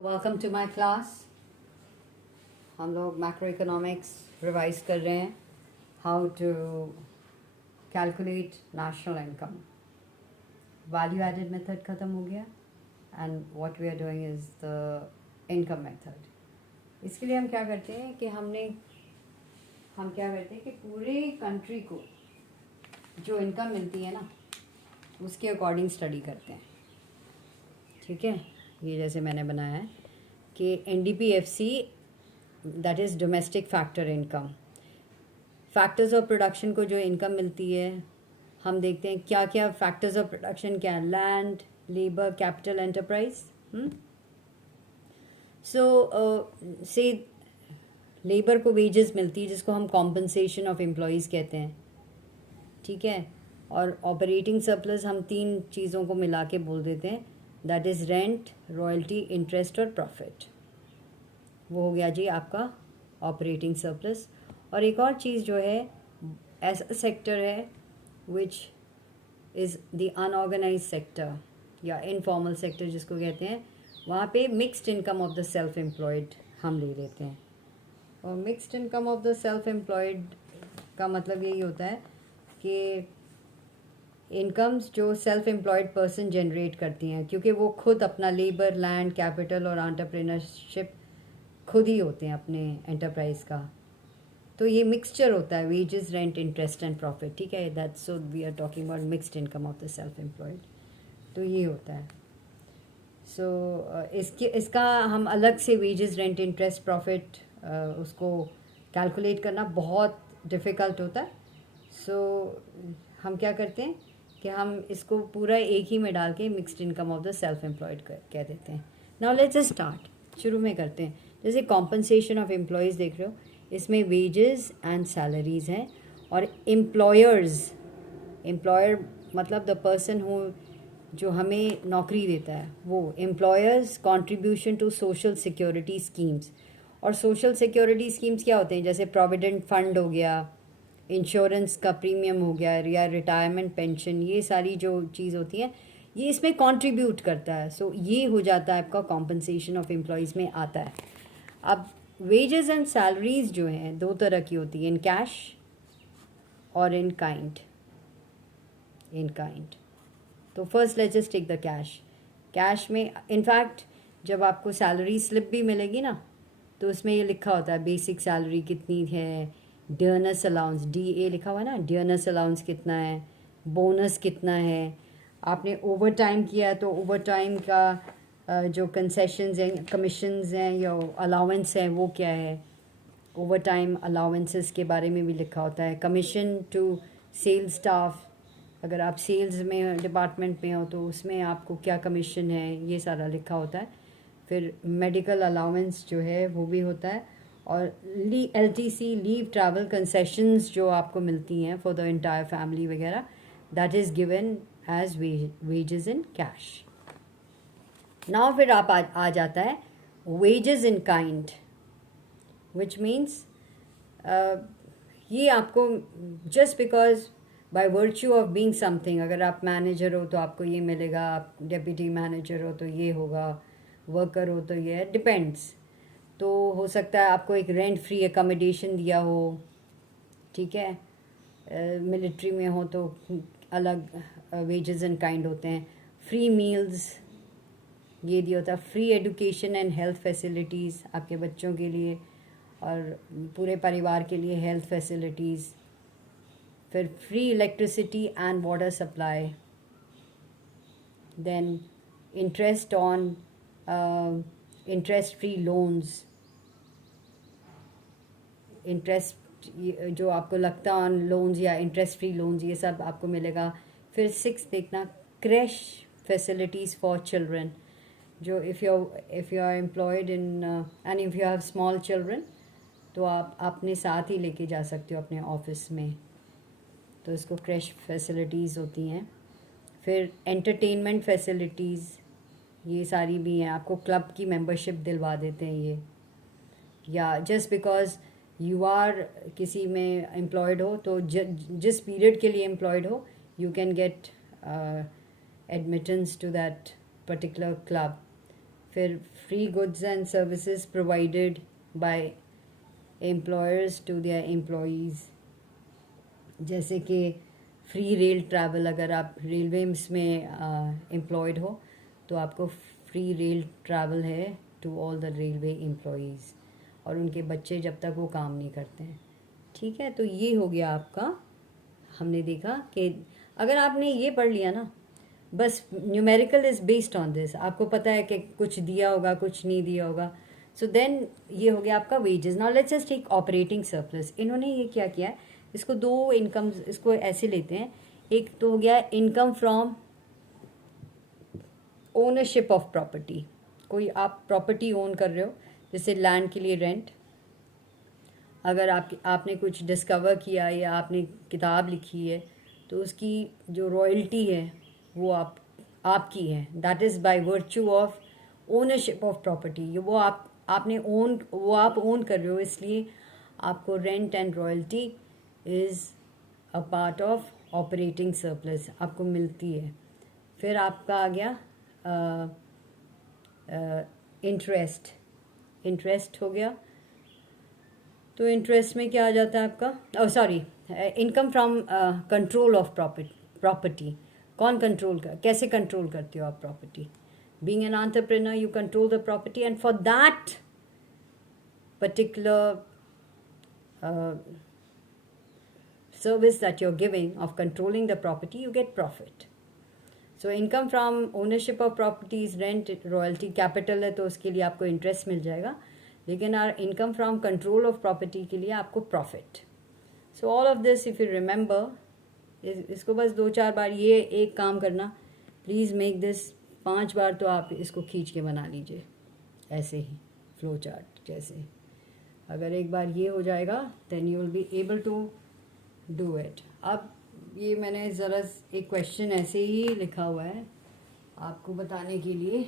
Welcome to my class. हम लोग macro economics revise कर रहे हैं, how to calculate national income. Value added method ख़त्म हो गया and what we are doing is the income method. इसके लिए हम क्या करते हैं कि हम क्या करते हैं कि पूरे कंट्री को जो इनकम मिलती है ना, उसके अकॉर्डिंग स्टडी करते हैं। ठीक है, ये जैसे मैंने बनाया है कि NDPFC, that is domestic factor income, factors of production को जो इनकम मिलती है, हम देखते हैं क्या क्या फैक्टर्स ऑफ प्रोडक्शन क्या है। Land, labour, capital, enterprise. से लेबर को वेजेस मिलती है जिसको हम कॉम्पनसेशन ऑफ एम्प्लॉयज़ कहते हैं। ठीक है, और ऑपरेटिंग सरप्लस हम तीन चीज़ों को मिला के बोल देते हैं, that is rent, royalty, interest और प्रॉफिट। वो हो गया जी आपका ऑपरेटिंग सरप्लस। और एक और चीज़ जो है, ऐसा सेक्टर है which is the unorganised sector या इनफॉर्मल सेक्टर जिसको कहते हैं, वहाँ पे mixed income of the self employed हम ले लेते हैं। और mixed income of the self employed का मतलब यही होता है कि इनकम्स जो सेल्फ एम्प्लॉयड पर्सन जनरेट करती हैं, क्योंकि वो खुद अपना लेबर, लैंड, कैपिटल और एंटरप्रेन्योरशिप खुद ही होते हैं अपने एंटरप्राइज का। तो ये मिक्सचर होता है, wages, rent, interest and profit. ठीक है, that's so we are talking about mixed income of the self employed. तो ये होता है। इसका हम अलग से वेजेस, रेंट, इंटरेस्ट, प्रॉफिट उसको कैलकुलेट करना बहुत डिफ़िकल्ट होता है। हम क्या करते हैं कि हम इसको पूरा एक ही में डाल के mixed income of the self employed कह देते हैं। नाउ लेट्स स्टार्ट, शुरू में करते हैं। जैसे कॉम्पनसेशन ऑफ एम्प्लॉयज़ देख रहे हो, इसमें वेजेस एंड सैलरीज हैं। और एम्प्लॉयर मतलब द पर्सन हु जो हमें नौकरी देता है, वो employers contribution to social security schemes. और सोशल सिक्योरिटी स्कीम्स क्या होते हैं, जैसे प्रोविडेंट फंड हो गया, इंश्योरेंस का प्रीमियम हो गया, या रिटायरमेंट पेंशन, ये सारी जो चीज़ होती है ये इसमें कंट्रीब्यूट करता है। ये हो जाता है आपका कॉम्पनसेशन ऑफ एम्प्लॉयज़ में आता है। अब वेजेस एंड सैलरीज जो हैं दो तरह की होती है, इन कैश और इन काइंड। तो first let's just take the cash. Cash में इनफैक्ट जब आपको सैलरी स्लिप भी मिलेगी ना, तो उसमें ये लिखा होता है बेसिक सैलरी कितनी है, डियरनेस अलाउंस, DA लिखा हुआ है ना, डियरनेस अलाउंस कितना है, बोनस कितना है, आपने ओवर टाइम किया है तो ओवर टाइम का जो कंसेशंस हैं, कमीशंस हैं या अलाउंस हैं वो क्या है। ओवर टाइम अलाउंसेस के बारे में भी लिखा होता है। कमीशन टू सेल्स स्टाफ, अगर आप सेल्स में डिपार्टमेंट में हो तो उसमें आपको क्या कमीशन है, ये सारा लिखा होता है। फिर मेडिकल अलाउंस जो है वो भी होता है। और LTC, लीव ट्रैवल कंसेशंस जो आपको मिलती हैं फॉर द एंटायर फैमिली वगैरह, that is given as wages in cash. Now फिर आप आ जाता है wages in kind, which means ये आपको just because by virtue of being something, अगर आप मैनेजर हो तो आपको ये मिलेगा, आप डेप्यूटी मैनेजर हो तो ये होगा, वर्कर हो तो ये, डिपेंड्स। तो हो सकता है आपको एक रेंट फ्री एकोमोडेशन दिया हो, ठीक है, मिलिट्री में हो तो अलग वेजेस एंड काइंड होते हैं। फ्री मील्स ये दिया होता है, free education and health facilities आपके बच्चों के लिए और पूरे परिवार के लिए हेल्थ फैसिलिटीज़। फिर free electricity and water supply. Then interest on interest free loans, interest जो आपको लगता है ऑन लोन्स या इंटरेस्ट फ्री लोन्स, ये सब आपको मिलेगा। फिर 6 देखना, क्रैश फैसिलिटीज़ फॉर चिल्ड्रन, जो if you are employed in and if you have small children तो आप अपने साथ ही लेके जा सकते हो अपने ऑफिस में, तो इसको क्रैश फैसिलिटीज़ होती हैं। फिर एंटरटेनमेंट फैसिलिटीज़ ये सारी भी हैं, आपको क्लब की मेंबरशिप दिलवा देते हैं ये, या जस्ट बिकॉज यू आर किसी में एम्प्लॉयड हो तो जिस पीरियड के लिए एम्प्लॉयड हो you can get admittance to that particular club. फिर free goods and services provided by employers to their employees, जैसे कि फ्री रेल ट्रैवल, अगर आप रेलवे में एम्प्लॉयड हो तो आपको फ्री रेल ट्रैवल है to all the railway employees, और उनके बच्चे जब तक वो काम नहीं करते हैं। ठीक है, तो ये हो गया आपका। हमने देखा कि अगर आपने ये पढ़ लिया ना, बस numerical is based on this, आपको पता है कि कुछ दिया होगा कुछ नहीं दिया होगा, सो देन ये हो गया आपका wages. Now let's just take operating surplus. इन्होंने ये क्या किया है, इसको दो इनकम, इसको ऐसे लेते हैं। एक तो हो गया income from ownership of property, कोई आप प्रॉपर्टी ओन कर रहे हो, जैसे लैंड के लिए रेंट, अगर आपने कुछ डिस्कवर किया या आपने किताब लिखी है तो उसकी जो रॉयल्टी है वो आपकी है, that is by virtue of ownership of property. वो आपने ओन, वो आप ओन कर रहे हो, इसलिए आपको rent and royalty is a part of operating surplus, आपको मिलती है। फिर आपका आ गया इंटरेस्ट हो गया। तो इंटरेस्ट में क्या आ जाता है आपका, sorry, income from control of property. कौन कंट्रोल कैसे कंट्रोल करते हो आप property? Being an entrepreneur you control the property, and for that particular service that you're giving of controlling the property, you get profit. So income from ownership of properties, rent, royalty, capital है तो उसके लिए आपको interest मिल जाएगा, लेकिन income from control of property के लिए आपको profit. So all of this if you remember, इसको बस 2-4 बार ये एक काम करना, प्लीज़ मेक दिस 5 बार तो आप इसको खींच के बना लीजिए, ऐसे ही फ्लो चार्ट जैसे। अगर एक बार ये हो जाएगा then you will be able to do it. अब ये मैंने ज़रा एक क्वेश्चन ऐसे ही लिखा हुआ है आपको बताने के लिए।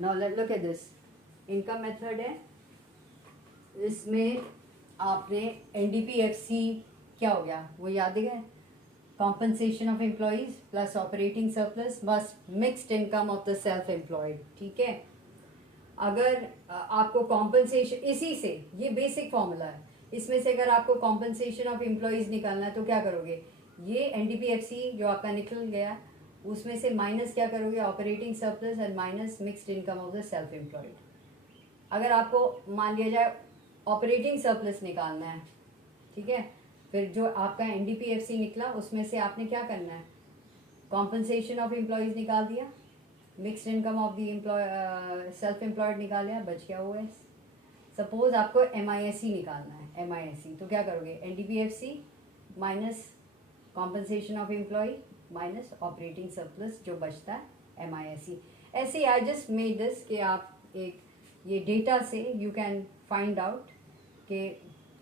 Now let's look at this. Income method है, इसमें आपने एनडीपीएफसी क्या हो गया वो याद है, compensation of employees plus operating surplus बस mixed income of the self employed. ठीक है, अगर आपको कॉम्पनसेशन, इसी से ये बेसिक फॉर्मूला है, इसमें से अगर आपको कॉम्पनसेशन ऑफ एम्प्लॉयज़ निकालना है तो क्या करोगे, ये एनडीपीएफसी जो आपका निकल गया उसमें से माइनस क्या करोगे, operating surplus and minus mixed income of the self employed. अगर आपको मान लिया जाए ऑपरेटिंग सरप्लस निकालना है, ठीक है, फिर जो आपका एनडीपीएफसी निकला उसमें से आपने क्या करना है, कॉम्पनसेशन ऑफ एम्प्लॉयज़ निकाल दिया, mixed income of the self employed निकाल लिया, बच गया हुआ है। सपोज आपको एमआईएससी निकालना है, एमआईएससी तो क्या करोगे, NDPFC minus compensation of employee minus operating surplus जो बचता है एमआईएससी। ऐसे आई जस्ट मेड दिस कि आप एक ये डेटा से यू कैन फाइंड आउट कि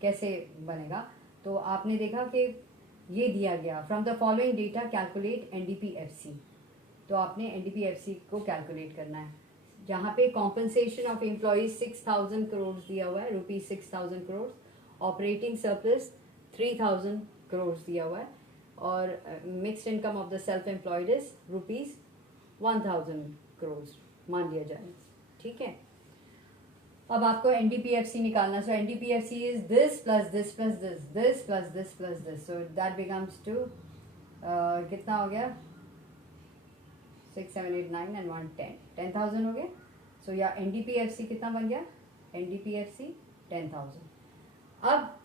कैसे बनेगा। तो आपने देखा कि ये दिया गया from the following data calculate NDPFC, तो आपने एनडीपीएफसी को कैलकुलेट करना है, जहाँ पे कॉम्पनसेशन ऑफ एम्प्लॉयज 6,000 करोड़ दिया हुआ है, rupees 6,000 crore, operating surplus 3,000 crore दिया हुआ है, और mixed income of the self employed is rupees 1,000 crore मान लिया जाए। ठीक है, अब आपको एनडीपीएफसी निकालना, so NDPFC is this plus this plus this, this plus this plus this, so that becomes to कितना हो गया, 6, 7, 8, 9 एंड 1 10, 10,000 हो गए। सो या एनडीपीएफसी कितना बन गया, एनडीपीएफसी 10,000। अब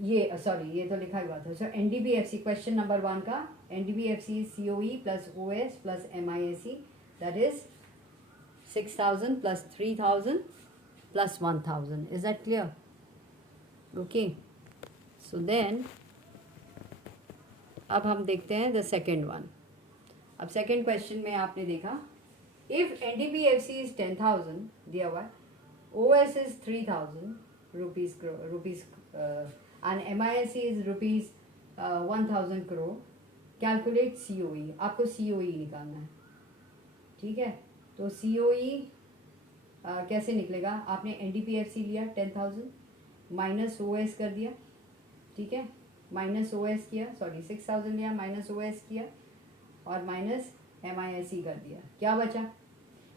ये सॉरी ये तो लिखा हुआ था। सो एनडीपीएफसी क्वेश्चन नंबर 1 का NDPFC COE plus OS plus MISC that is 6,000 plus 3,000 plus 1,000। Is that clear? Okay, so then अब हम देखते हैं द सेकेंड वन। अब सेकेंड क्वेश्चन में आपने देखा इफ एनडीपीएफसी इज 10,000 दिया हुआ है, OS is 3,000 rupees and MISC is rupees 1,000 crore, calculate COE, आपको सीओई निकालना है। ठीक है, तो सीओई कैसे निकलेगा, आपने एनडीपीएफसी लिया 10,000 माइनस ओएस कर दिया, ठीक है, माइनस ओएस किया, सॉरी 6,000 लिया माइनस ओएस किया और माइनस एमआईएससी कर दिया, क्या बचा,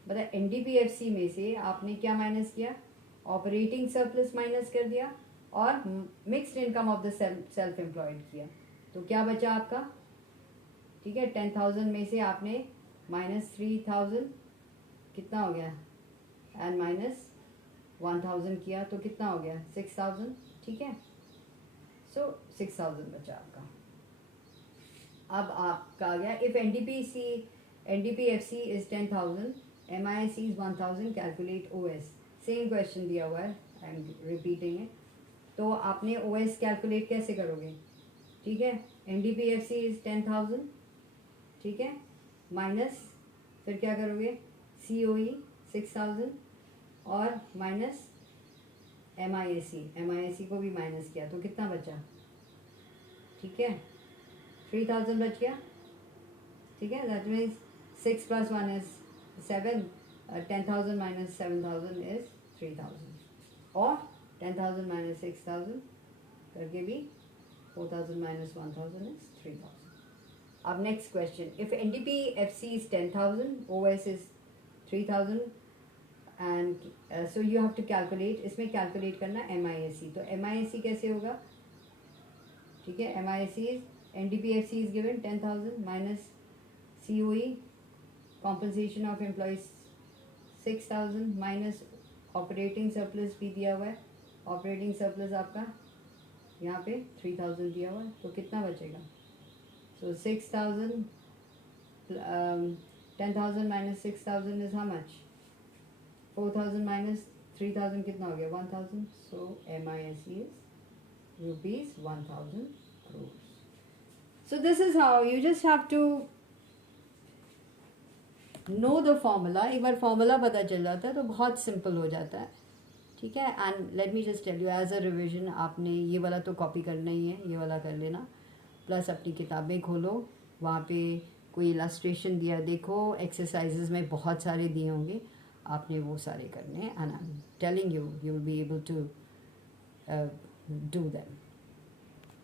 मतलब एनडीपीएफसी में से आपने क्या माइनस किया, ऑपरेटिंग सरप्लस माइनस कर दिया और mixed income of the self employed किया, तो क्या बचा आपका, ठीक है। 10,000 में से आपने -3,000 कितना हो गया, एंड -1,000 किया तो कितना हो गया 6,000, ठीक है। सो 6,000 बचा आपका। अब आपका आ गया if NDPFC is 10,000, MIC is 1,000, calculate OS. Same question दिया हुआ है, आई एम रिपीटिंग इट। तो आपने ओएस कैलकुलेट कैसे करोगे, ठीक है। एनडीपीएफसी इज 10,000, ठीक है, माइनस फिर क्या करोगे, सीओई 6,000 और माइनस एमआईएसी को भी माइनस किया तो कितना बचा, ठीक है, 3,000 बच गया, ठीक है। दैट मीन्स 6 + 1 इज 7, 10,000 - 7,000 इज 3,000, और 10,000 - 6,000 करके भी 4,000 - 1,000 इज 3,000। अब next question, if NDPFC is 10,000, OS is 3,000 and so you have to calculate, इसमें कैलकुलेट करना एमआईएसी। तो एमआईएसी कैसे होगा, ठीक है। MIAC is NDPFC is given 10,000 minus COE compensation of employees 6,000 minus operating surplus भी दिया हुआ है, ऑपरेटिंग सरप्लस आपका यहाँ पे 3,000 दिया हुआ है, तो कितना बचेगा, सो 6,000 10,000 - 6,000 इज हाउ मच, 4,000 - 3,000 कितना हो गया 1,000, सो एमआईएसी is ₹1,000 crores. So this is how you just have to know the formula. एक बार फॉर्मूला पता चल जाता है तो बहुत सिंपल हो जाता है, ठीक है। And let me just tell you as a revision, आपने ये वाला तो कॉपी करना ही है, ये वाला कर लेना, प्लस अपनी किताबें खोलो, वहाँ पे कोई इलस्ट्रेशन दिया देखो, एक्सरसाइजेज में बहुत सारे दिए होंगे, आपने वो सारे करने हैं, and I am telling you, you will be able to do them.